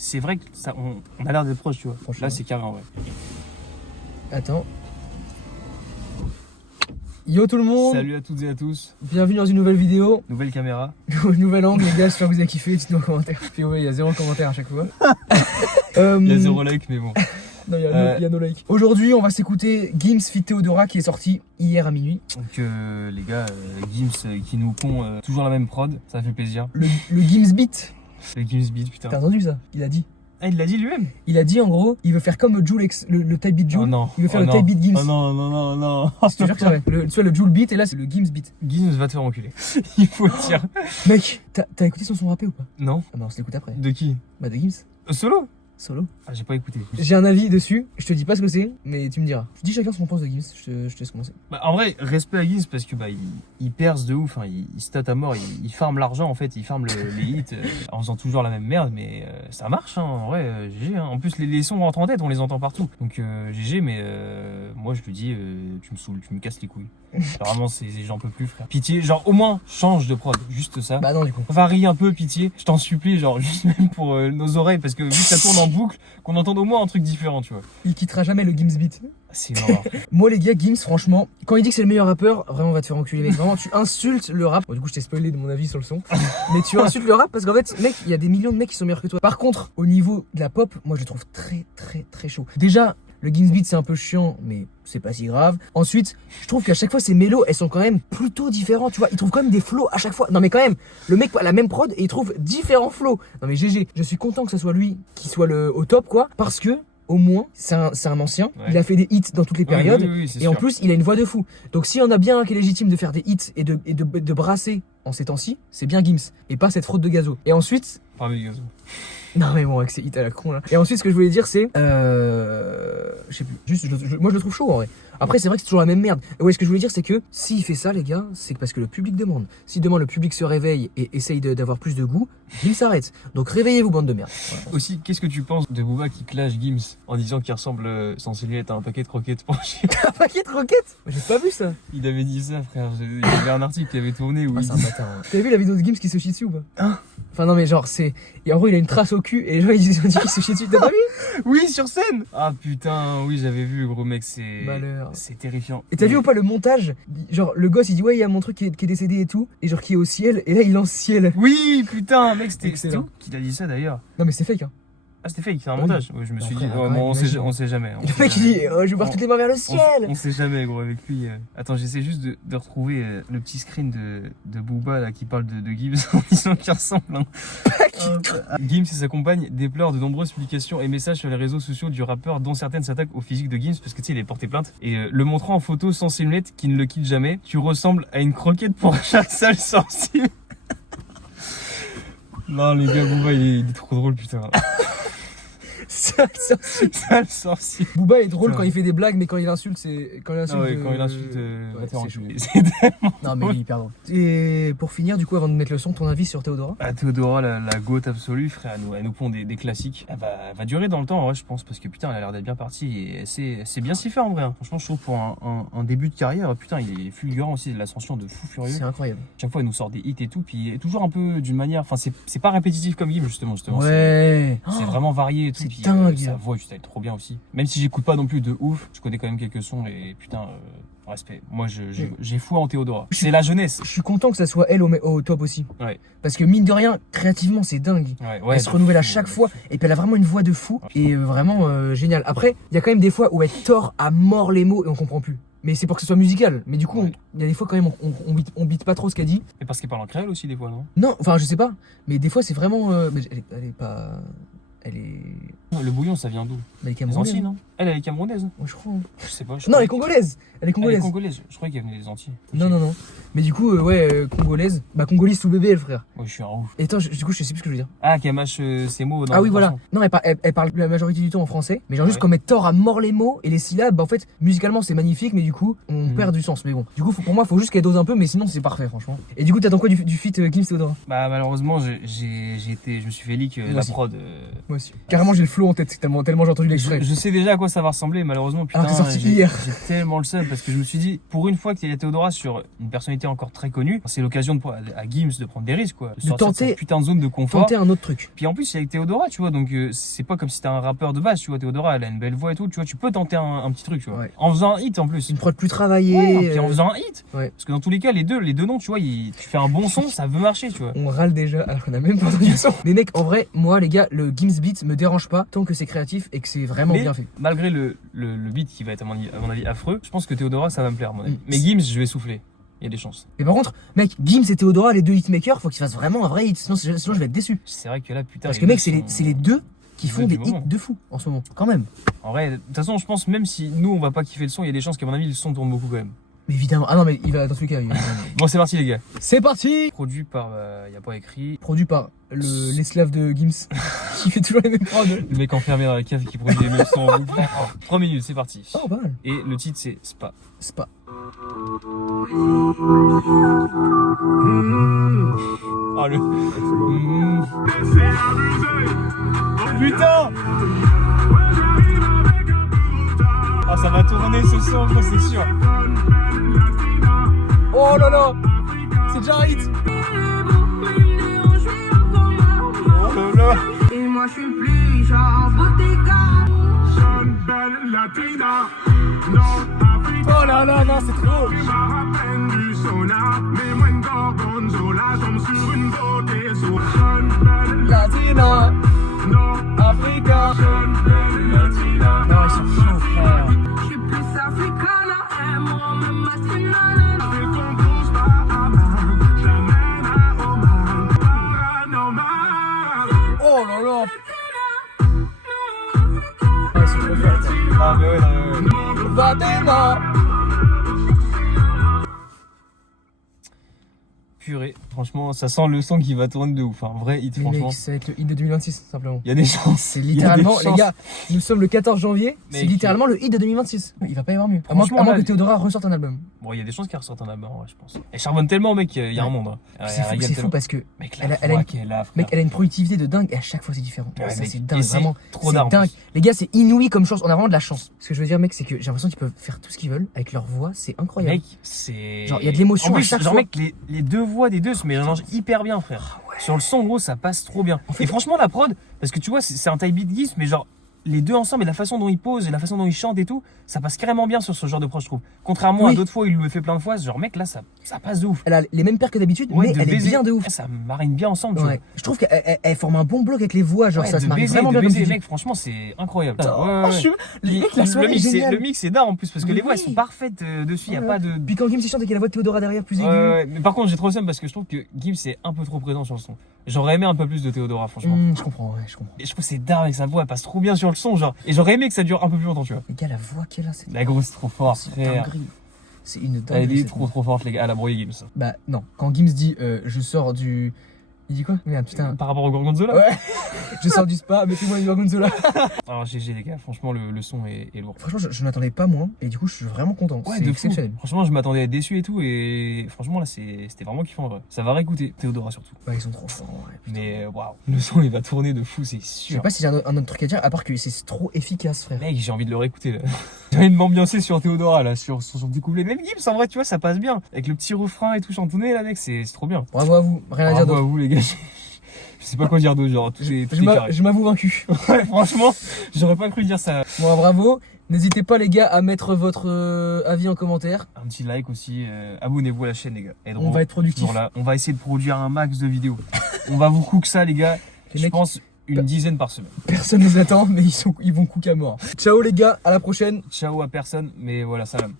C'est vrai que ça, on a l'air d'être proche, tu vois. Franchement. Là, c'est carré en vrai. Attends. Yo tout le monde. Salut à toutes et à tous. Bienvenue dans une nouvelle vidéo. Nouvelle caméra. Nouvel angle, les gars, j'espère que vous avez kiffé. Dites-nous en commentaire. Puis ouais, il y a 0 commentaire à chaque fois. Il y a 0 like, mais bon. Non, il y a no like. Aujourd'hui, on va s'écouter Gims Fit Theodora qui est sorti hier à minuit. Donc les gars, Gims qui nous pond toujours la même prod, ça fait plaisir. Le Gims Beat. Le Gims Beat, putain. T'as entendu ça? Il a dit. Ah, il l'a dit lui-même. Il a dit en gros, il veut faire comme Joule, le type beat Joule. Oh non. Il veut faire le type beat Gims. Oh non, non, non, non. Je te jure que c'est vrai. Tu vois le Joule beat et là c'est le Gims beat. Gims va te faire enculer. Il faut le dire. Mec, t'as écouté son rappé ou pas? Non. Ah bah on se l'écoute après. De qui? Bah de Gims. Solo. Solo. Ah, j'ai pas écouté. J'ai un avis dessus, je te dis pas ce que c'est, mais tu me diras. Je dis chacun ce qu'on pense de Gims, je te laisse commencer. Bah, en vrai, respect à Gims parce que bah il perce de ouf, hein. Il stat à mort, il farme l'argent en fait, il farme les hits en faisant toujours la même merde, mais ça marche hein, en vrai, GG. Hein. En plus les sons rentrent en tête, on les entend partout. Donc GG, mais moi je te dis, tu me saoules, tu me casses les couilles. Vraiment, j'en peux plus frère. Pitié, genre au moins change de prod, juste ça. Bah non du coup. Varie un peu, pitié, je t'en supplie, genre juste même pour nos oreilles, parce que vu que ça tourne en boucle, qu'on entende au moins un truc différent, tu vois. Il quittera jamais le Gims beat. C'est marrant. Moi les gars, Gims franchement, quand il dit que c'est le meilleur rappeur, vraiment on va te faire enculer mec. Vraiment tu insultes le rap. Bon, du coup je t'ai spoilé de mon avis sur le son. Mais tu insultes le rap parce qu'en fait mec, il y a des millions de mecs qui sont meilleurs que toi. Par contre, au niveau de la pop, moi je le trouve très chaud. Déjà, le Gims beat c'est un peu chiant, mais c'est pas si grave. Ensuite, je trouve qu'à chaque fois ces mélos, elles sont quand même plutôt différentes, tu vois. Il trouve quand même des flows à chaque fois. Non mais quand même, le mec a la même prod et il trouve différents flows. Non mais GG, je suis content que ce soit lui qui soit au top quoi, parce que au moins, c'est un ancien, Ouais. il a fait des hits dans toutes les périodes, Oui, c'est et en sûr. plus, il a une voix de fou. Donc s'il y en a bien un qui est légitime de faire des hits et de brasser en ces temps-ci, c'est bien Gims, et pas cette fraude de gazo. Et ensuite... Pas mes gars. Non mais bon, avec ces hits à la con là. Et ensuite, ce que je voulais dire, c'est... Je sais plus, juste, moi je le trouve chaud en vrai. Après, c'est vrai que c'est toujours la même merde. Et ouais, ce que je voulais dire, c'est que s'il fait ça, les gars, c'est parce que le public demande. Si demain le public se réveille et essaye d'avoir plus de goût, il s'arrête. Donc réveillez-vous, bande de merde. Voilà. Aussi, qu'est-ce que tu penses de Booba qui clash Gims en disant qu'il ressemble sans lunettes à un paquet de croquettes penché? Un paquet de roquettes? J'ai pas vu ça. Il avait dit ça, frère. Il y avait un article qui avait tourné où Ah, il c'est un dit... bâtard. Hein. T'avais vu la vidéo de Gims qui se chie dessus ou pas? Hein? Enfin non mais genre c'est... Et en gros il a une trace au cul et les gens ils disent qu'il se chie dessus, t'as pas vu? Oui, sur scène. Ah putain, oui, j'avais vu, gros mec, Malheur. c'est terrifiant. Et t'as vu ou pas le montage? Genre le gosse il dit ouais il y a mon truc qui est décédé et tout, et genre qui est au ciel, et là il lance ciel. Oui, putain, mec, c'était Excellent. où qu'il a dit ça d'ailleurs? Non mais c'est fake hein. Ah, c'était fake, c'est un Oui. montage. Oui, je me suis dit, frère, ouais, ouais, bon, imagine. on sait jamais. Et le mec il dit oh, je vais voir toutes les mains vers le ciel. On sait jamais, gros, avec lui. Attends, j'essaie juste de retrouver le petit screen de Booba là, qui parle de Gims en disant qu'il ressemble. Hein. Gims et sa compagne déplorent de nombreuses publications et messages sur les réseaux sociaux du rappeur, dont certaines s'attaquent au physique de Gims, parce que tu sais, il est porté plainte. Et le montrant en photo sans ses lunettes, qui ne le quitte jamais, tu ressembles à une croquette pour chaque sale sorcier. Non, les gars, Booba, il est trop drôle, putain. Sale sorcier. Sale sorcier. Booba est drôle Putain. quand il fait des blagues, mais quand il insulte c'est... Quand il insulte... Ah ouais, quand il insulte, va te faire c'est chaud. enculer. C'est tellement Non mais il est hyper drôle. Et pour finir du coup avant de mettre le son, ton avis sur Theodora? Ah, Theodora, la goat absolue, frère, elle nous pond des classiques. Elle va durer dans le temps, en vrai, je pense, parce que putain, elle a l'air d'être bien partie et c'est bien s'y faire en vrai. Hein. Franchement, je trouve pour un début de carrière, putain, il est fulgurant aussi, de l'ascension de fou furieux. C'est incroyable. Chaque fois, elle nous sort des hits et tout, puis toujours un peu d'une manière. Enfin, c'est pas répétitif comme Gims, justement. Ouais. C'est vraiment varié et tout. c'est Puis, dingue. sa voix, juste, elle est trop bien aussi. Même si j'écoute pas non plus de ouf, je connais quand même quelques sons et putain, respect. Moi, j'ai foi en Théodora. C'est la jeunesse. Je suis content que ça soit elle au top aussi. Ouais. Parce que mine de rien, créativement c'est dingue. Ouais, Elle se renouvelle à chaque fois et puis elle a vraiment une voix de fou et vraiment génial. Après, il y a quand même des fois où elle tord à mort les mots et on comprend plus. Mais c'est pour que ce soit musical. Mais du coup, Ouais. il y a des fois quand même on bite pas trop ce qu'elle dit. Mais parce qu'elle parle en créole aussi, des fois, non? Non, enfin je sais pas. Mais des fois c'est vraiment... mais elle est pas... Elle est... Le bouillon, ça vient d'où? Elle est Les camerounaise. Antilles, non? Elle est camerounaise? Ouais, je crois. Je sais pas. Non, elle est congolaise. Elle est Elle est congolaise. congolaise. Je croyais qu'elle venait des Antilles. Non, non, non. Mais du coup, congolaise. Bah, congolise sous bébé, elle, frère. Ouais, je suis un ouf. Et attends, du coup, je sais plus ce que je veux dire. Ah, qu'elle mâche ses mots dans Ah oui, le voilà. façon. Non, elle parle la majorité du temps en français. Mais genre, juste Ouais. comme elle tord à mort les mots et les syllabes, bah, en fait, musicalement, c'est magnifique, mais du coup, on perd du sens. Mais bon. Du coup, pour moi, faut juste qu'elle dose un peu, mais sinon, c'est parfait, franchement. Et du coup, t'attends quoi du feat Gims Theodora? Bah, malheureusement, je me suis fait leak Moi la aussi. prod. Moi aussi. Carrément, j'ai le flow en tête, tellement j'ai entendu l'extrait. Je sais déjà à quoi ça va ressembler, malheureusement, putain, Alors, c'est sorti hier. j'ai tellement le seum parce que je me suis dit, pour une fois qu'il y a Théodora sur une personnalité encore très connue, c'est l'occasion à Gims de prendre des risques, quoi. De tenter cette putain de zone de confort. Tenter un autre truc. Puis en plus, il y a avec Théodora, tu vois, donc c'est pas comme si t'es un rappeur de base, tu vois. Théodora, elle a une belle voix et tout, tu vois, tu peux tenter un petit truc, tu vois. Ouais. En faisant un hit en plus. Une prod plus travaillée. Ouais, puis en faisant un hit. Ouais. Parce que dans tous les cas, les deux noms, tu vois, tu fais un bon son, ça veut marcher, tu vois. On râle déjà alors qu'on a même pas entendu le son. Mais mec, en vrai, moi les gars, le Gims beat me dérange pas tant que c'est créatif et que c'est vraiment Mais bien fait. malgré le beat qui va être à mon avis affreux, je pense que Théodora, ça va me plaire, à mon avis. Mais Gims, je vais souffler. Il y a des chances. Mais par contre, mec, Gims et Théodora, les deux hitmakers, faut qu'ils fassent vraiment un vrai hit. Sinon je vais être déçu. C'est vrai que là, putain. Parce que mec, c'est les deux qui font des hits moment. de fou en ce moment. Quand même. En vrai, de toute façon, je pense même si nous on va pas kiffer le son, il y a des chances qu'à mon avis le son tourne beaucoup quand même. Mais évidemment. Ah non, mais il va dans tous les cas. Bon, c'est parti les gars. C'est parti. Produit par, y a pas écrit. Produit par l'esclave de Gims qui fait toujours les mêmes prods. Le mec enfermé dans la cave qui produit les mêmes sons en boucle. 3 minutes, c'est parti. Oh, pas mal. Et le titre c'est Spa. Spa. Ah le. Putain. Ah ça va tourner ce son, gros, c'est sûr. Oh là là. C'est déjà un hit. Oh là là. Et moi je suis plus genre Bottega. Oh là là, non, c'est trop. Latina. Africa. Non, ils sont chauds, frère. Je suis plus africana et moi même masculine. Oh là là. Ouais, ils sont trop forts. Ah mais ouais, non, mais ouais. Fatima. Purée, franchement, ça sent le son qui va tourner de ouf. Un vrai hit, Mais franchement. mec, ça va être le hit de 2026, simplement. Il y a des chances. C'est littéralement, Il y a des les gars, nous sommes le 14 janvier, c'est Mec, littéralement le hit de 2026. Il va pas y avoir mieux. À moins Franchement, là, que Théodora ressorte un album. Bon, il y a des chances qu'elle ressorte un album, ouais, je pense. Elle charbonne tellement, mec, il y a un Ouais. monde. Hein. C'est fou, c'est fou parce que Mec, elle la a- elle a voix une- qu'elle a, frère. mec, elle a une productivité de dingue et à chaque fois c'est différent. Ouais, Ça mec, c'est et dingue, c'est vraiment. trop C'est d'art, en dingue. plus. Les gars, c'est inouï comme chance. On a vraiment de la chance. Ce que je veux dire, mec, c'est que j'ai l'impression qu'ils peuvent faire tout ce qu'ils veulent avec leur voix. C'est incroyable. Mec, c'est. Genre, il y a de l'émotion En plus, à chaque genre, fois. mec, les deux voix des deux se mélangent hyper bien, frère. Ah Sur le son, gros, ça passe trop bien. En fait- Et franchement, la prod, parce que tu vois, c'est un type beat Gims, mais genre, les deux ensemble et la façon dont ils posent et la façon dont ils chantent et tout, ça passe carrément bien sur ce genre de prod, je trouve. Contrairement à Oui. d'autres fois où il le fait plein de fois, ce genre, mec, là, ça passe de ouf. Elle a les mêmes paires que d'habitude, Ouais, mais de elle est baiser. bien de ouf. Ça marine bien ensemble, tu Ouais. Je trouve qu'elle forme un bon bloc avec les voix. Genre, vois. ça Ouais, se marie vraiment de bien. baiser, comme tu mec, franchement, c'est incroyable. dis. Ouais, Oh, ouais, je ouais. suis- Puis, mec, la soirée est géniale. le mix, c'est d'art en plus, parce que Mais les voix, elles oui. sont parfaites dessus, il n'y a Ouais. pas de. Puis quand Gims il chante et qu'il y a la voix de Théodora derrière plus aiguë. Ouais, mais par contre, j'ai trop le seum parce que je trouve que Gims est un peu trop présent sur le son. J'aurais aimé un peu plus de Théodora, franchement. Je comprends, ouais, je comprends. Et je trouve que c'est d'art avec sa voix, elle passe trop bien sur le son, genre. Et j'aurais aimé que ça dure un peu plus longtemps, tu vois. Les gars, la voix qu'elle a, c'est La grosse, trop forte, c'est une frère. dinguerie. C'est une Elle dinguerie. est cette trop forte, les gars. Elle a broyé Gims. Bah non, quand Gims dit je sors du... Il dit quoi? Merde, putain. Par rapport au Gorgonzola. Ouais, je sors du spa, mettez-moi une Gorgonzola. Alors, GG, les gars, franchement, le son est lourd. Franchement, je n'attendais pas moins et du coup, je suis vraiment content. Ouais, c'est de fou. exceptionnel. Franchement, je m'attendais à être déçu et tout. Et franchement, là, c'était vraiment kiffant, en vrai. Ça va réécouter. Théodora, surtout. Ouais, ils sont trop forts. Ouais, putain. Mais waouh, le son, il va tourner de fou, c'est Je sais sûr. pas si j'ai un autre truc à dire, à part que c'est trop efficace, frère. Mec, j'ai envie de le réécouter là. J'ai envie de m'ambiancer sur Théodora là, sur son petit couplet. Même Gims, en vrai, tu vois, ça passe bien. Avec le petit refrain et tout chantonné là, mec, c'est trop bien. Bravo à vous, rien à dire Bravo à d'autre. vous, les gars. Je sais pas quoi dire d'autre, genre, tout est carré. Je m'avoue vaincu. Ouais, franchement, j'aurais pas cru dire ça. Bon, bravo. N'hésitez pas, les gars, à mettre votre avis en commentaire. Un petit like aussi. Abonnez-vous à la chaîne, les gars. Et On va être productif. toujours là. On va essayer de produire un max de vidéos. On va vous cook ça, les gars. Les Je mecs- pense une dizaine par semaine. Personne nous attend, mais ils vont cook à mort. Ciao, les gars, à la prochaine. Ciao à personne, mais voilà, salam.